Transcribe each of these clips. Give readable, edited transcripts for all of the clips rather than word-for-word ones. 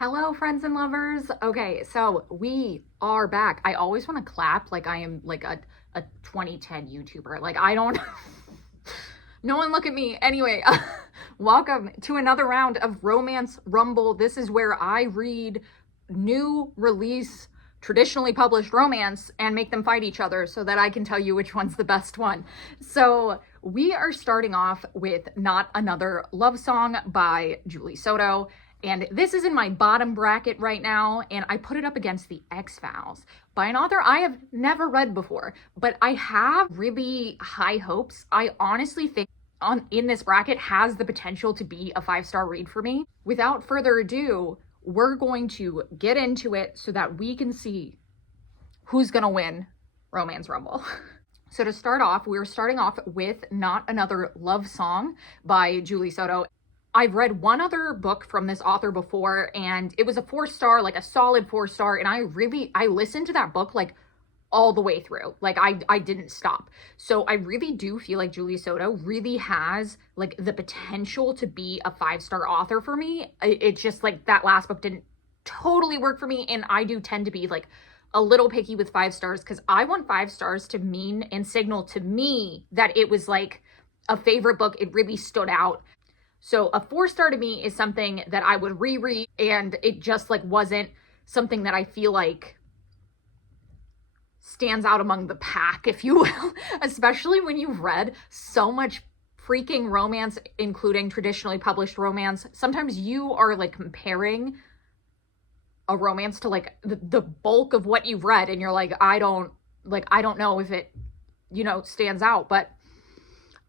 Hello, friends and lovers. Okay, so we are back. I always want to clap like I am like a 2010 YouTuber. Like, I don't, no one look at me. Anyway, welcome to another round of Romance Rumble. This is where I read new release, traditionally published romance and make them fight each other so that I can tell you which one's the best one. So we are starting off with Not Another Love Song by Julie Soto. And this is in my bottom bracket right now, and I put it up against The X-Files by an author I have never read before, but I have really high hopes. I honestly think in this bracket has the potential to be a 5-star read for me. Without further ado, we're going to get into it so that we can see who's gonna win Romance Rumble. So to start off, we're starting off with Not Another Love Song by Julie Soto. I've read one other book from this author before, and it was a 4-star, like a solid 4-star, and I listened to that book like all the way through. Like I didn't stop. So I really do feel like Julie Soto really has like the potential to be a 5-star author for me. It's just like that last book didn't totally work for me, and I do tend to be like a little picky with 5 stars because I want 5 stars to mean and signal to me that it was like a favorite book. It really stood out. So a 4-star to me is something that I would reread, and it just like wasn't something that I feel like stands out among the pack, if you will, especially when you've read so much freaking romance, including traditionally published romance. Sometimes you are like comparing a romance to like the bulk of what you've read, and you're like, I don't know if it, stands out, but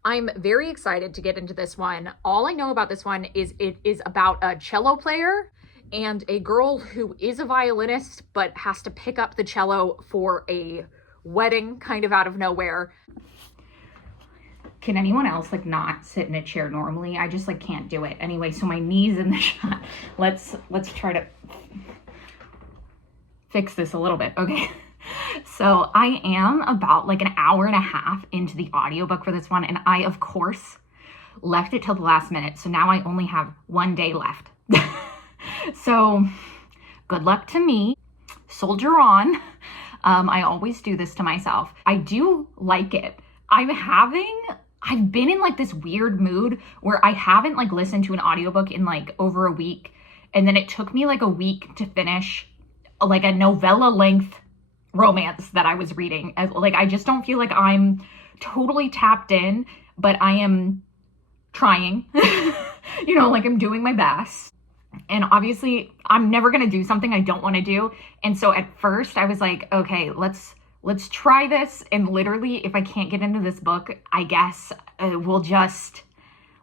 I'm very excited to get into this one. All I know about this one is it is about a cello player and a girl who is a violinist but has to pick up the cello for a wedding kind of out of nowhere. Can anyone else like not sit in a chair normally? I just like can't do it. Anyway, so my knee's in the shot. Let's try to fix this a little bit. Okay. So I am about like an hour and a half into the audiobook for this one, and I of course left it till the last minute. So now I only have one day left. So good luck to me. Soldier on. I always do this to myself. I do like it. I've been in like this weird mood where I haven't like listened to an audiobook in like over a week, and then it took me like a week to finish like a novella length romance that I was reading. Like, I just don't feel like I'm totally tapped in, but I am trying, like I'm doing my best. And obviously I'm never going to do something I don't want to do. And so at first I was like, okay, let's try this. And literally, if I can't get into this book, I guess we'll just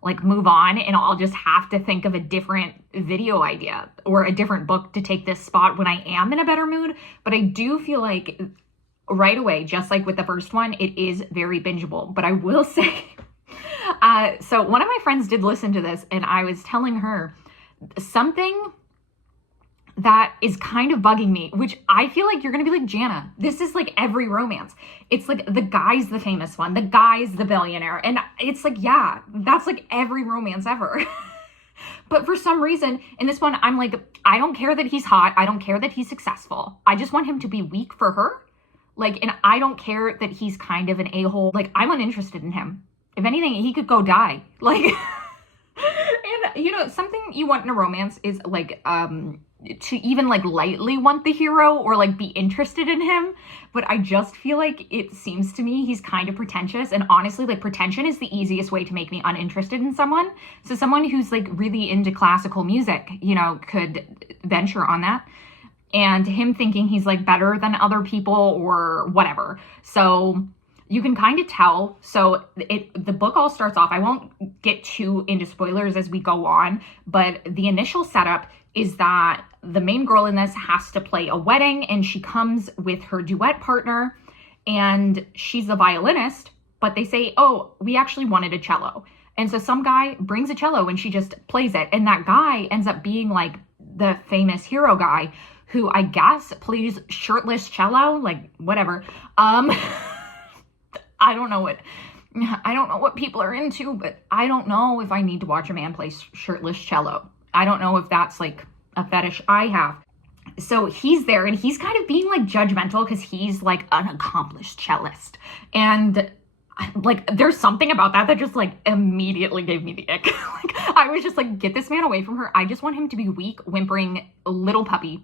like move on, and I'll just have to think of a different video idea or a different book to take this spot when I am in a better mood. But I do feel like right away, just like with the first one, it is very bingeable. But I will say, so one of my friends did listen to this, and I was telling her something that is kind of bugging me, which I feel like you're going to be like, Jana, this is like every romance. It's like the guy's the famous one, the guy's the billionaire. And it's like, yeah, that's like every romance ever. But for some reason in this one, I'm like, I don't care that he's hot. I don't care that he's successful. I just want him to be weak for her. Like, and I don't care that he's kind of an a-hole. Like, I'm uninterested in him. If anything, he could go die. Like, and something you want in a romance is like, to even like lightly want the hero or like be interested in him. But I just feel like it seems to me he's kind of pretentious, and honestly, like, pretension is the easiest way to make me uninterested in someone. So someone who's like really into classical music, could venture on that, and him thinking he's like better than other people or whatever. So you can kind of tell. So the book all starts off, I won't get too into spoilers as we go on, but the initial setup is that the main girl in this has to play a wedding, and she comes with her duet partner, and she's the violinist, but they say, oh, we actually wanted a cello. And so some guy brings a cello and she just plays it. And that guy ends up being like the famous hero guy who I guess plays shirtless cello, like whatever. I don't know what people are into, but I don't know if I need to watch a man play shirtless cello. I don't know if that's like a fetish I have. So he's there and he's kind of being like judgmental because he's like an accomplished cellist. And like there's something about that just like immediately gave me the ick. Like I was just like, get this man away from her. I just want him to be weak, whimpering little puppy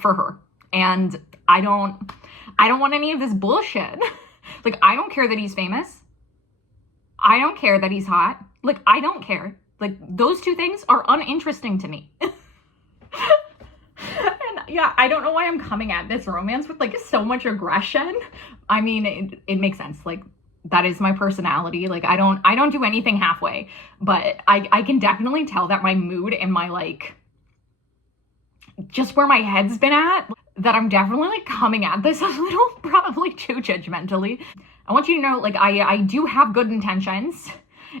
for her. And I don't want any of this bullshit. Like I don't care that he's famous. I don't care that he's hot. Like I don't care. Like those two things are uninteresting to me. Yeah, I don't know why I'm coming at this romance with like so much aggression. I mean, it makes sense. Like that is my personality. Like I don't do anything halfway, but I can definitely tell that my mood and my like just where my head's been at, that I'm definitely like coming at this a little probably too judgmentally. I want you to know like I do have good intentions.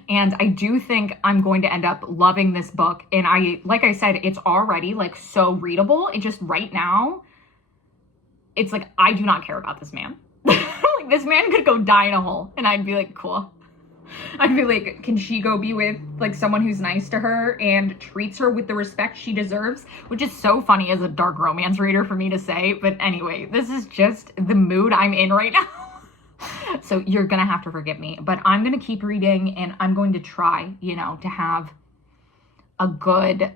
And I do think I'm going to end up loving this book. And like I said, it's already like so readable. It just right now, it's like, I do not care about this man. Like this man could go die in a hole and I'd be like, cool. I'd be like, can she go be with like someone who's nice to her and treats her with the respect she deserves? Which is so funny as a dark romance reader for me to say. But anyway, this is just the mood I'm in right now. So you're going to have to forgive me, but I'm going to keep reading and I'm going to try, you know, to have a good,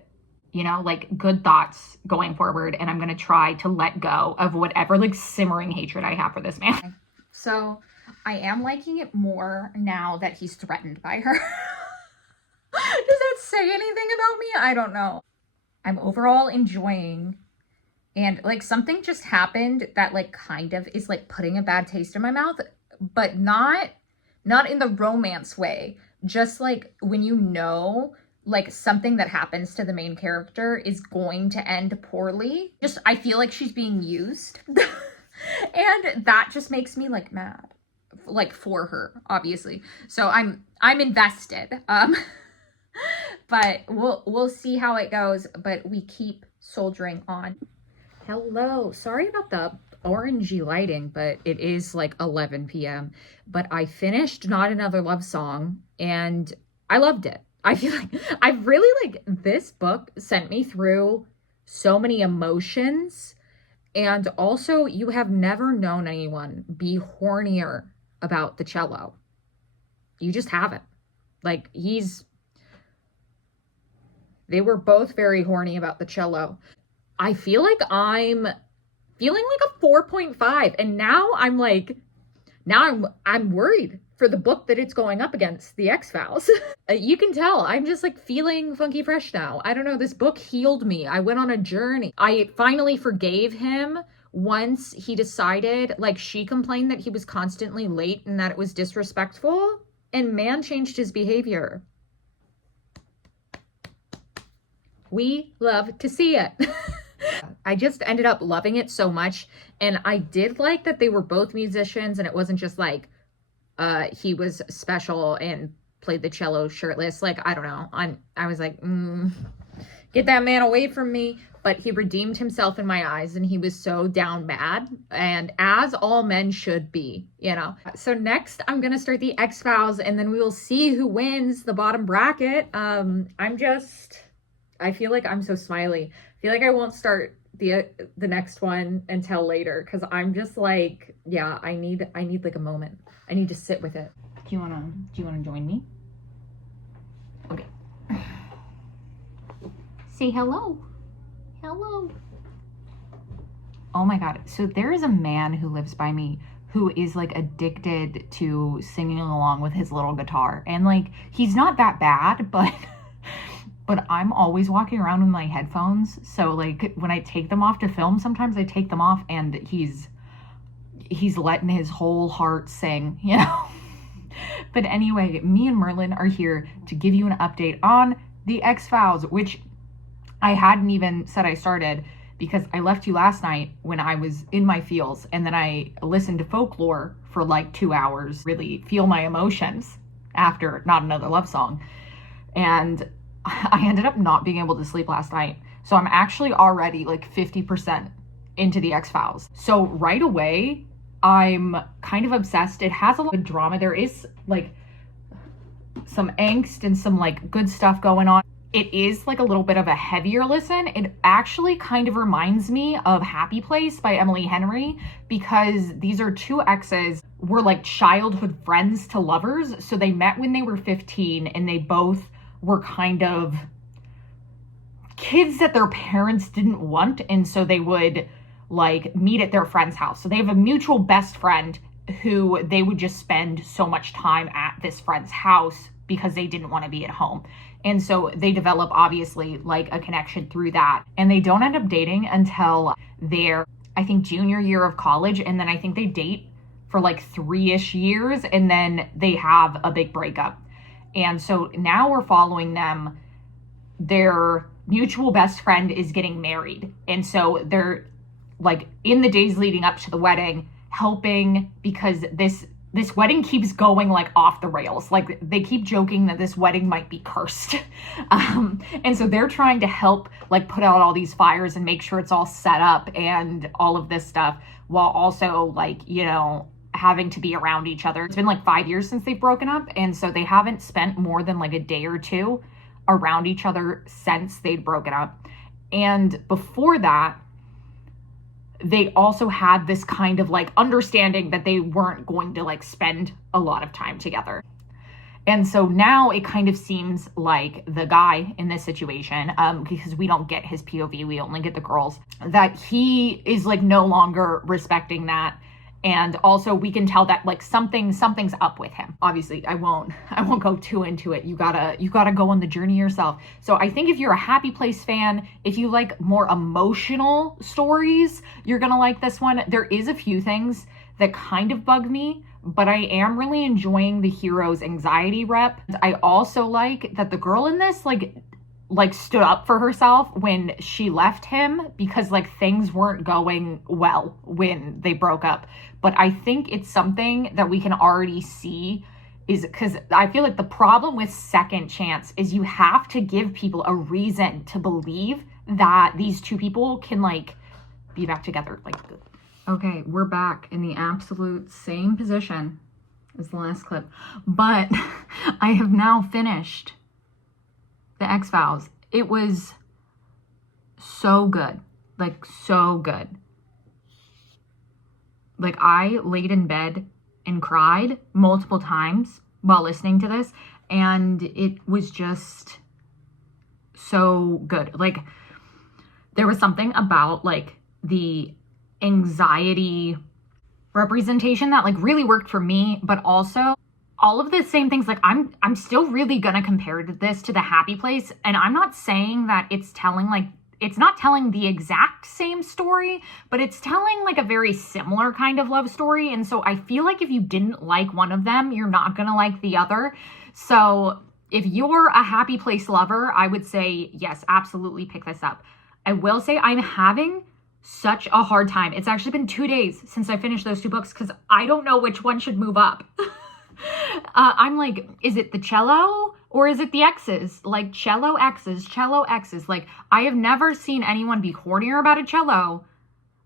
you know, like good thoughts going forward. And I'm going to try to let go of whatever like simmering hatred I have for this man. So I am liking it more now that he's threatened by her. Does that say anything about me? I don't know. I'm overall enjoying. And like something just happened that like kind of is like putting a bad taste in my mouth, but not in the romance way. Just like when you know like something that happens to the main character is going to end poorly. Just I feel like she's being used. And that just makes me like mad. Like for her, obviously. So I'm invested. But we'll see how it goes, but we keep soldiering on. Hello, sorry about the orangey lighting, but it is like 11 p.m. But I finished Not Another Love Song and I loved it. I feel like I really like this book sent me through so many emotions. And also you have never known anyone be hornier about the cello. You just haven't. Like they were both very horny about the cello. I feel like I'm feeling like a 4.5 and now I'm worried for the book that it's going up against, The X-Files. You can tell I'm just like feeling funky fresh now. I don't know, this book healed me. I went on a journey. I finally forgave him once he decided, like she complained that he was constantly late and that it was disrespectful, and man changed his behavior. We love to see it. I just ended up loving it so much. And I did like that they were both musicians and it wasn't just like he was special and played the cello shirtless. Like, I don't know. I was like, get that man away from me. But he redeemed himself in my eyes and he was so down bad. And as all men should be, you know. So next I'm going to start the X-Files and then we will see who wins the bottom bracket. I feel like I'm so smiley. I feel like I won't start the next one until later because I'm just like, yeah, I need like a moment. I need to sit with it. Do you wanna join me? Okay. Say hello. Hello. Oh my God. So there is a man who lives by me who is like addicted to singing along with his little guitar. And like, he's not that bad, but I'm always walking around with my headphones. So like when I take them off to film, sometimes I take them off and he's letting his whole heart sing, you know? But anyway, me and Merlin are here to give you an update on the X-Files, which I hadn't even said I started because I left you last night when I was in my feels. And then I listened to Folklore for like 2 hours, really feel my emotions after Not Another Love Song. And I ended up not being able to sleep last night. So I'm actually already like 50% into the X-Files. So right away, I'm kind of obsessed. It has a lot of drama. There is like some angst and some like good stuff going on. it is like a little bit of a heavier listen. It actually kind of reminds me of Happy Place by Emily Henry, because these are two exes were like childhood friends to lovers. So they met when they were 15 and they both were kind of kids that their parents didn't want. And so they would like meet at their friend's house. So they have a mutual best friend who they would just spend so much time at this friend's house because they didn't want to be at home. And so they develop obviously like a connection through that. And they don't end up dating until their, I think, junior year of college. And then I think they date for like 3-ish years and then they have a big breakup. And so now we're following them. Their mutual best friend is getting married. And so they're like in the days leading up to the wedding, helping, because this wedding keeps going like off the rails. Like they keep joking that this wedding might be cursed. And so they're trying to help like put out all these fires and make sure it's all set up and all of this stuff, while also like, you know, having to be around each other. It's been like 5 years since they've broken up. And so they haven't spent more than like a day or two around each other since they'd broken up. And before that, they also had this kind of like understanding that they weren't going to like spend a lot of time together. And so now it kind of seems like the guy in this situation, because we don't get his POV, we only get the girls, that he is like no longer respecting that. And also we can tell that like something's up with him. Obviously I won't go too into it. You gotta go on the journey yourself. So I think if you're a Happy Place fan, if you like more emotional stories, you're gonna like this one. There is a few things that kind of bug me, but I am really enjoying the hero's anxiety rep. I also like that the girl in this like stood up for herself when she left him, because like things weren't going well when they broke up. But I think it's something that we can already see, is because I feel like the problem with Second Chance is you have to give people a reason to believe that these two people can like be back together. Like, okay, we're back in the absolute same position as the last clip, but I have now finished The X-Files. It was so good, like so good. Like I laid in bed and cried multiple times while listening to this, and it was just so good. Like there was something about like the anxiety representation that like really worked for me, but also all of the same things. Like I'm still really gonna compare this to The Happy Place, and I'm not saying that it's telling like, it's not telling the exact same story, but it's telling like a very similar kind of love story. And so I feel like if you didn't like one of them, you're not gonna like the other. So if you're a Happy Place lover, I would say yes, absolutely pick this up. I will say I'm having such a hard time. It's actually been 2 days since I finished those two books because I don't know which one should move up. I'm like, is it the cello or is it the X's? Like cello X's. Like I have never seen anyone be hornier about a cello,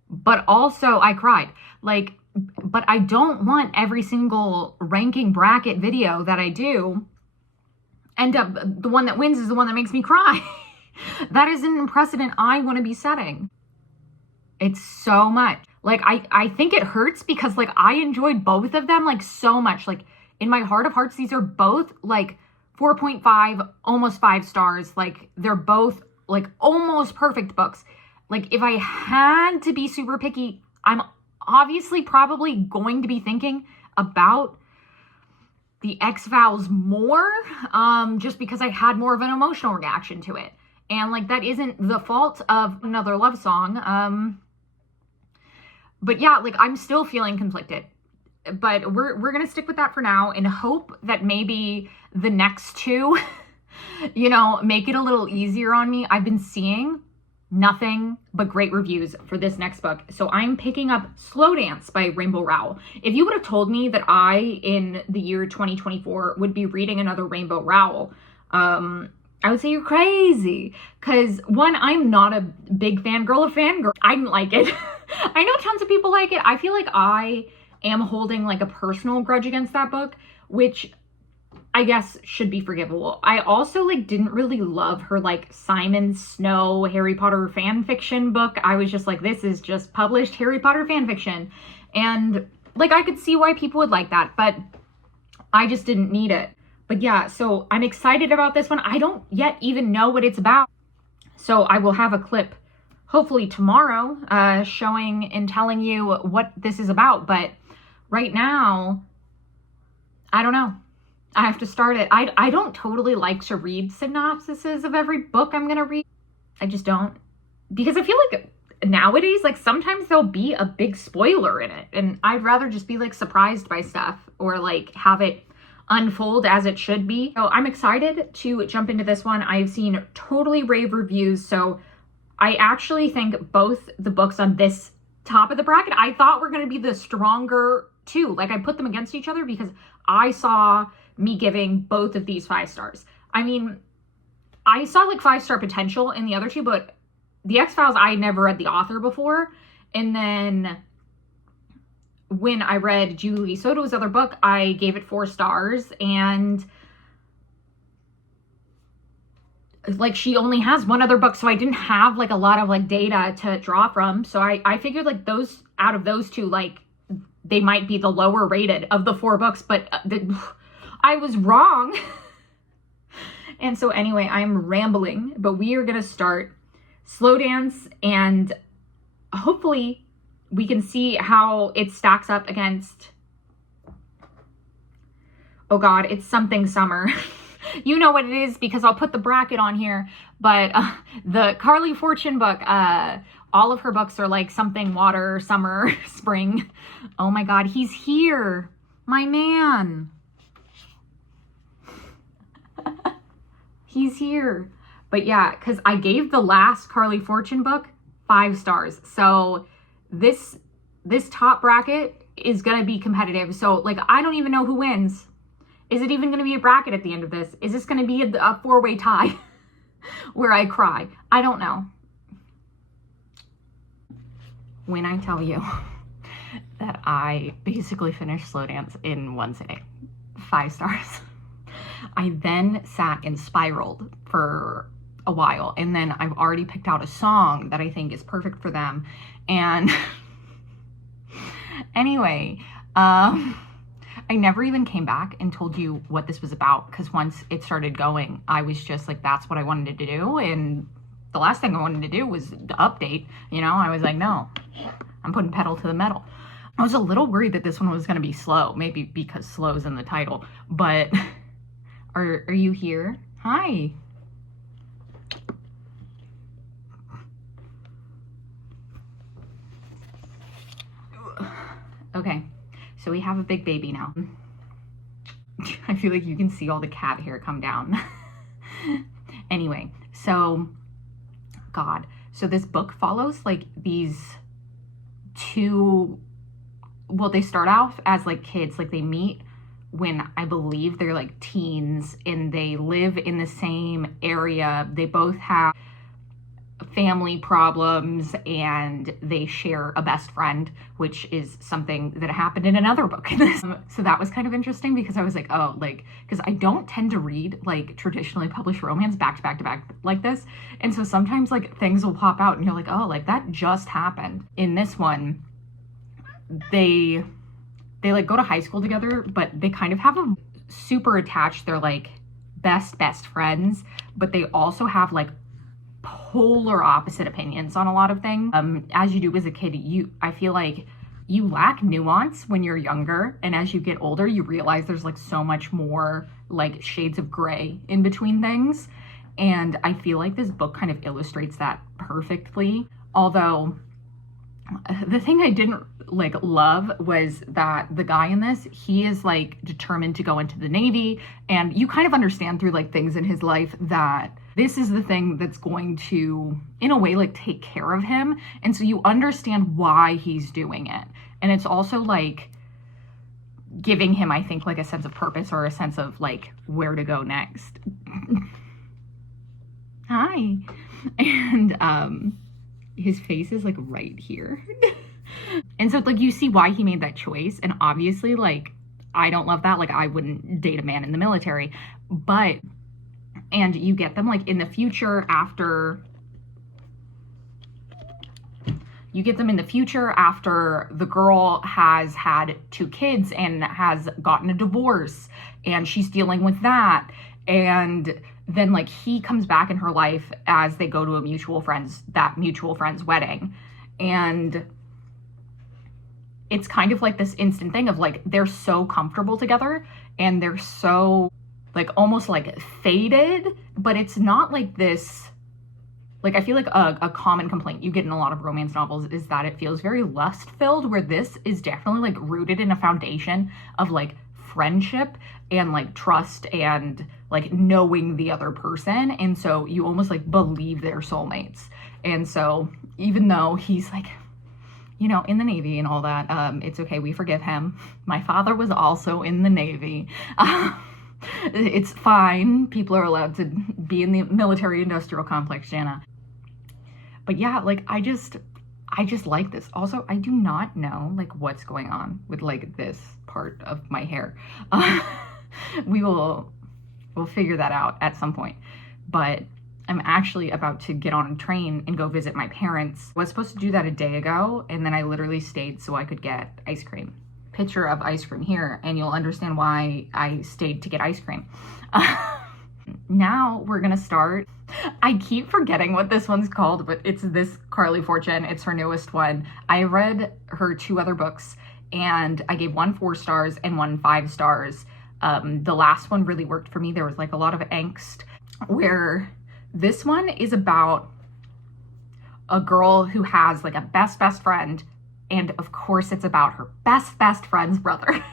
but also I cried. Like, but I don't want every single ranking bracket video that I do end up, the one that wins is the one that makes me cry. That isn't a precedent I want to be setting. It's so much. Like, I think it hurts because, like, I enjoyed both of them, like, so much. Like, in my heart of hearts, these are both, like, 4.5, almost 5 stars. Like, they're both, like, almost perfect books. Like, if I had to be super picky, I'm obviously probably going to be thinking about The X-Files more, just because I had more of an emotional reaction to it. And, like, that isn't the fault of Another Love Song. But yeah, like, I'm still feeling conflicted. But we're going to stick with that for now and hope that maybe the next two, you know, make it a little easier on me. I've been seeing nothing but great reviews for this next book. So I'm picking up Slow Dance by Rainbow Rowell. If you would have told me that I, in the year 2024, would be reading another Rainbow Rowell, I would say you're crazy. Because, one, I'm not a big fangirl of Fangirl. I didn't like it. I know tons of people like it. I feel like I am holding, like, a personal grudge against that book, which I guess should be forgivable. I also like didn't really love her like Simon Snow Harry Potter fan fiction book. I was just like, this is just published Harry Potter fan fiction. And like I could see why people would like that, but I just didn't need it. But yeah, so I'm excited about this one. I don't yet even know what it's about. So I will have a clip hopefully tomorrow showing and telling you what this is about. But right now, I don't know. I have to start it. I don't totally like to read synopsises of every book I'm going to read. I just don't. Because I feel like nowadays, like sometimes there'll be a big spoiler in it. And I'd rather just be like surprised by stuff or like have it unfold as it should be. So I'm excited to jump into this one. I've seen totally rave reviews. So I actually think both the books on this top of the bracket, I thought were going to be the stronger two. Like I put them against each other because I saw me giving both of these 5 stars. I mean, I saw like 5-star potential in the other two, but the X-Files, I never read the author before. And then when I read Julie Soto's other book, I gave it 4 stars. And like she only has one other book, so I didn't have like a lot of like data to draw from. So I figured like those out of those two, like they might be the lower rated of the 4 books, but I was wrong. And so anyway, I'm rambling, but we are going to start Slow Dance, and hopefully we can see how it stacks up against, oh God, it's Something Summer. You know what it is because I'll put the bracket on here, but the Carly Fortune book, all of her books are like something water, summer, spring. Oh my God, he's here, my man. He's here. But yeah, because I gave the last Carly Fortune book 5 stars. So this top bracket is going to be competitive. So like, I don't even know who wins. Is it even going to be a bracket at the end of this? Is this going to be a 4-way tie where I cry? I don't know. When I tell you that I basically finished Slow Dance in 1 sitting, 5 stars. I then sat and spiraled for a while, and then I've already picked out a song that I think is perfect for them. And anyway, I never even came back and told you what this was about, because once it started going, I was just like, that's what I wanted to do. And the last thing I wanted to do was to update, you know. I was like, no, I'm putting pedal to the metal. I was a little worried that this one was going to be slow, maybe because slow's in the title, but are you here? Hi. Okay, so we have a big baby now. I feel like you can see all the cat hair come down. Anyway, so God, so this book follows like these two, well, they start off as like kids, like they meet when I believe they're like teens, and they live in the same area. They both have family problems, and they share a best friend, which is something that happened in another book. So that was kind of interesting because I was like, oh, like, because I don't tend to read like traditionally published romance back to back to back like this. And so sometimes like things will pop out and you're like, oh, like that just happened. In this one, they like go to high school together, but they kind of have a super attached. They're like best friends, but they also have like polar opposite opinions on a lot of things. As you do as a kid, I feel like you lack nuance when you're younger, and as you get older, you realize there's like so much more like shades of gray in between things. And I feel like this book kind of illustrates that perfectly. Although the thing I didn't like love was that the guy in this, he is like determined to go into the Navy, and you kind of understand through like things in his life that this is the thing that's going to, in a way, like take care of him. And so you understand why he's doing it. And it's also like giving him, I think, like a sense of purpose or a sense of like where to go next. Hi. And his face is like right here. And so like you see why he made that choice. And obviously like I don't love that. Like, I wouldn't date a man in the military. But, and you get them like in the future after, you get them in the future after the girl has had 2 kids and has gotten a divorce and she's dealing with that. And then like he comes back in her life as they go to a mutual friend's wedding. And it's kind of like this instant thing of like, they're so comfortable together and they're so like almost like faded, but it's not like this. Like, I feel like a common complaint you get in a lot of romance novels is that it feels very lust-filled, where this is definitely, like, rooted in a foundation of, like, friendship and, like, trust and, like, knowing the other person. And so you almost, like, believe they're soulmates. And so even though he's, like, you know, in the Navy and all that, it's okay. We forgive him. My father was also in the Navy. It's fine. People are allowed to be in the military-industrial complex, Jana. But yeah, like, I just like this. Also, I do not know, like, what's going on with, like, this part of my hair. We'll figure that out at some point. But I'm actually about to get on a train and go visit my parents. I was supposed to do that a day ago, and then I literally stayed so I could get ice cream. Picture of ice cream here, and you'll understand why I stayed to get ice cream. Now we're gonna start. I keep forgetting what this one's called, but it's this Carly Fortune. It's her newest one. I read her 2 other books, and I gave one 4 stars and one 5 stars. The last one really worked for me. There was like a lot of angst, where this one is about a girl who has like a best friend. And of course it's about her best friend's brother.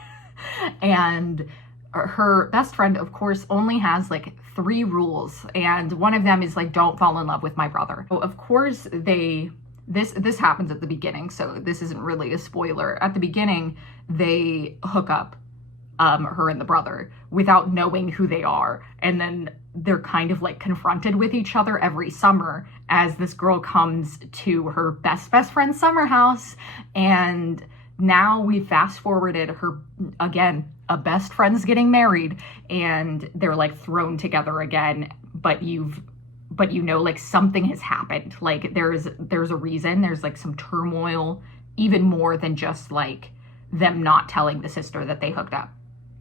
And her best friend, of course, only has like 3 rules. And one of them is like, don't fall in love with my brother. So of course this happens at the beginning. So this isn't really a spoiler. At the beginning, they hook up, her and the brother, without knowing who they are. And then they're kind of like confronted with each other every summer as this girl comes to her best friend's summer house. And now we fast forwarded her again, a best friend's getting married and they're like thrown together again, but you know, like something has happened. Like there's a reason, there's like some turmoil, even more than just like them not telling the sister that they hooked up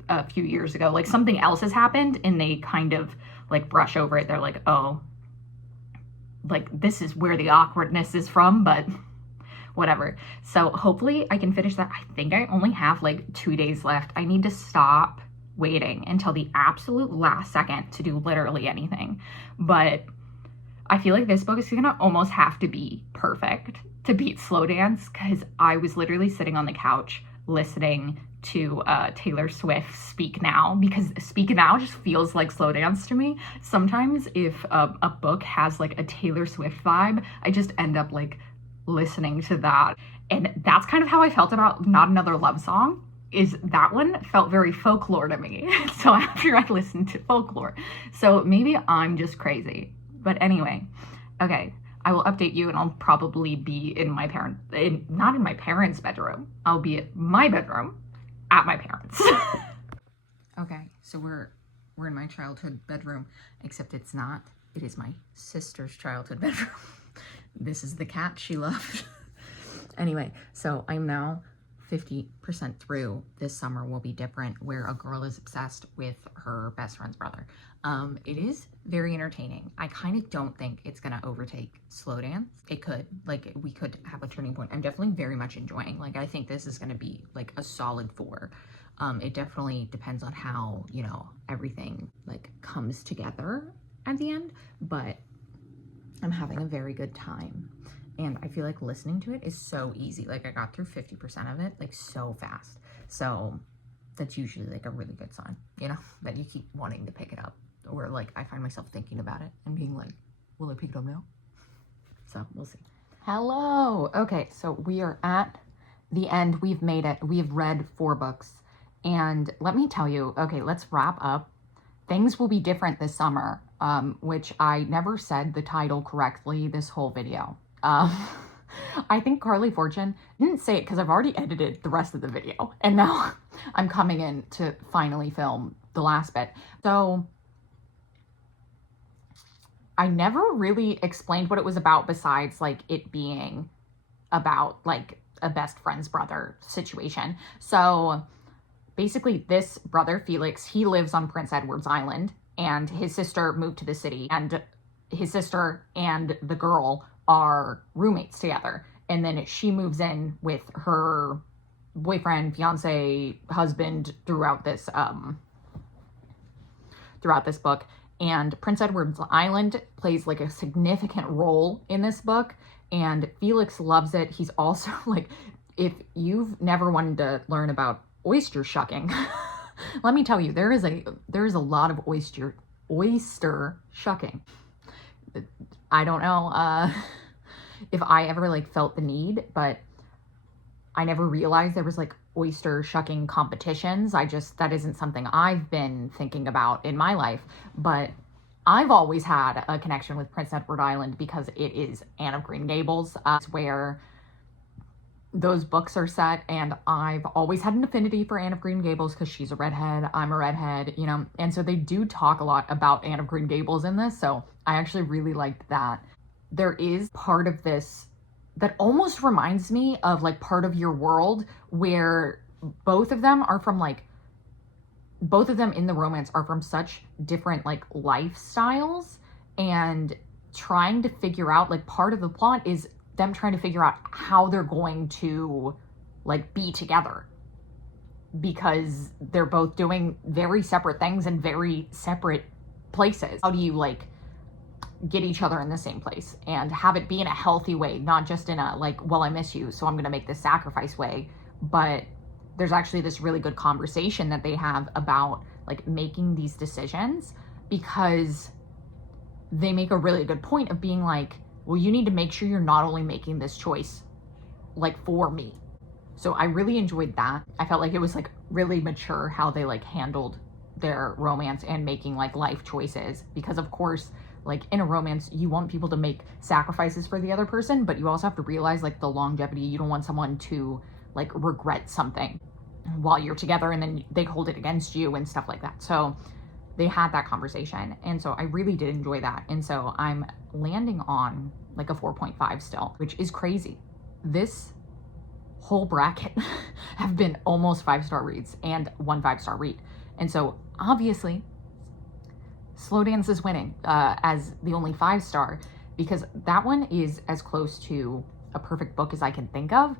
a few years ago. Like something else has happened and they kind of like brush over it. They're like, oh, like this is where the awkwardness is from, but whatever. So hopefully I can finish that. I think I only have like 2 days left. I need to stop waiting until the absolute last second to do literally anything. But I feel like this book is gonna almost have to be perfect to beat Slow Dance, because I was literally sitting on the couch listening to Taylor Swift Speak Now, because Speak Now just feels like Slow Dance to me. Sometimes if a book has like a Taylor Swift vibe, I just end up like listening to that. And that's kind of how I felt about Not Another Love Song. Is that one felt very folklore to me. So after I listened to folklore, so maybe I'm just crazy. But anyway, okay, I will update you, and I'll probably be in my not in my parents' bedroom. I'll be at my bedroom at my parents'. Okay, so we're in my childhood bedroom, except it's not. It is my sister's childhood bedroom. This is the cat she loved. Anyway, so I'm now 50% through. This summer will be different, where a girl is obsessed with her best friend's brother. It is very entertaining. I kind of don't think it's gonna overtake Slow Dance. It could, like, we could have a turning point. I'm definitely very much enjoying. Like, I think this is gonna be like a solid 4. It definitely depends on how, you know, everything like comes together at the end, but I'm having a very good time. And I feel like listening to it is so easy. Like I got through 50% of it like so fast. So that's usually like a really good sign, you know, that you keep wanting to pick it up. Or like I find myself thinking about it and being like, will I pick it up now? So we'll see. Hello. Okay, so we are at the end. We've made it. We've read 4 books. And let me tell you, okay, let's wrap up. Things will be different this summer, which I never said the title correctly this whole video. I think Carly Fortune didn't say it because I've already edited the rest of the video. And now I'm coming in to finally film the last bit. So I never really explained what it was about besides like it being about like a best friend's brother situation. So basically this brother, Felix, he lives on Prince Edward's Island, and his sister moved to the city, and his sister and the girl are roommates together. And then she moves in with her boyfriend, fiance, husband throughout this book. And Prince Edward's Island plays like a significant role in this book, and Felix loves it. He's also like, if you've never wanted to learn about oyster shucking, let me tell you, there is a lot of oyster shucking. I don't know if I ever like felt the need, but I never realized there was like oyster shucking competitions. That isn't something I've been thinking about in my life, but I've always had a connection with Prince Edward Island because it is Anne of Green Gables, where those books are set, and I've always had an affinity for Anne of Green Gables because she's a redhead, I'm a redhead, you know, and so they do talk a lot about Anne of Green Gables in this, so I actually really liked that. There is part of this that almost reminds me of like Part of Your World, where both of them in the romance are from such different like lifestyles, and trying to figure out, like, part of the plot is them trying to figure out how they're going to like be together, because they're both doing very separate things in very separate places. How do you like get each other in the same place and have it be in a healthy way, not just in a like, well, I miss you, so I'm gonna make this sacrifice way, but there's actually this really good conversation that they have about like making these decisions, because they make a really good point of being like, well, you need to make sure you're not only making this choice like for me. So I really enjoyed that. I felt like it was like really mature how they like handled their romance and making like life choices, because of course, like in a romance, you want people to make sacrifices for the other person, but you also have to realize like the longevity. You don't want someone to like regret something while you're together and then they hold it against you and stuff like that. So they had that conversation, and so I really did enjoy that. And so I'm landing on like a 4.5 still, which is crazy. This whole bracket have been almost 5-star reads and 1 5-star read. And so obviously Slow Dance is winning as the only 5-star, because that one is as close to a perfect book as I can think of.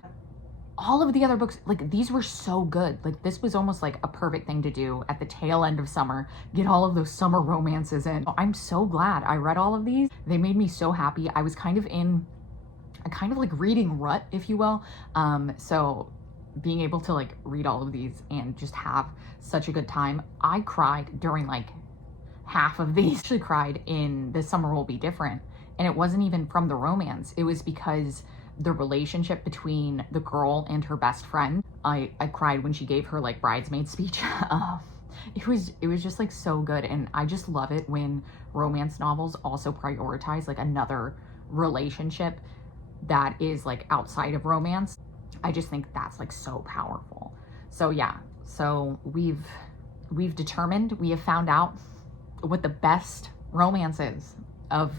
All of the other books, like, these were so good. Like, this was almost like a perfect thing to do at the tail end of summer, get all of those summer romances in. I'm so glad I read all of these. They made me so happy. I was kind of in a kind of like reading rut, if you will. So being able to like read all of these and just have such a good time. I cried during like half of these. I actually cried in This Summer Will Be Different, and it wasn't even from the romance. It was because the relationship between the girl and her best friend. I cried when she gave her like bridesmaid speech. It was just like so good, and I just love it when romance novels also prioritize like another relationship that is like outside of romance. I just think that's like so powerful. So yeah, so we've determined, we have found out what the best romances of,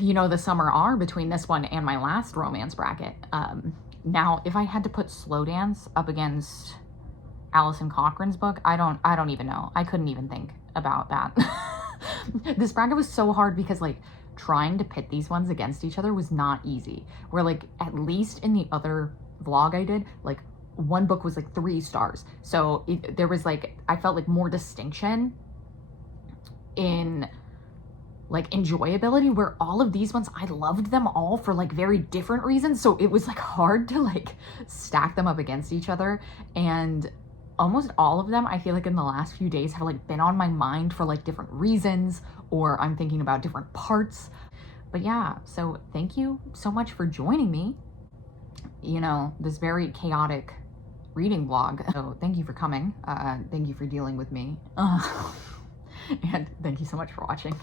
you know, the summer are between this one and my last romance bracket. Now, if I had to put Slow Dance up against Alison Cochran's book, I don't even know. I couldn't even think about that. This bracket was so hard because like trying to pit these ones against each other was not easy. Where like at least in the other vlog I did, like one book was like 3 stars. So there was like, I felt like more distinction in like enjoyability, where all of these ones, I loved them all for like very different reasons. So it was like hard to like stack them up against each other. And almost all of them, I feel like in the last few days have like been on my mind for like different reasons, or I'm thinking about different parts. But yeah, so thank you so much for joining me, you know, this very chaotic reading vlog. So thank you for coming. Thank you for dealing with me. And thank you so much for watching.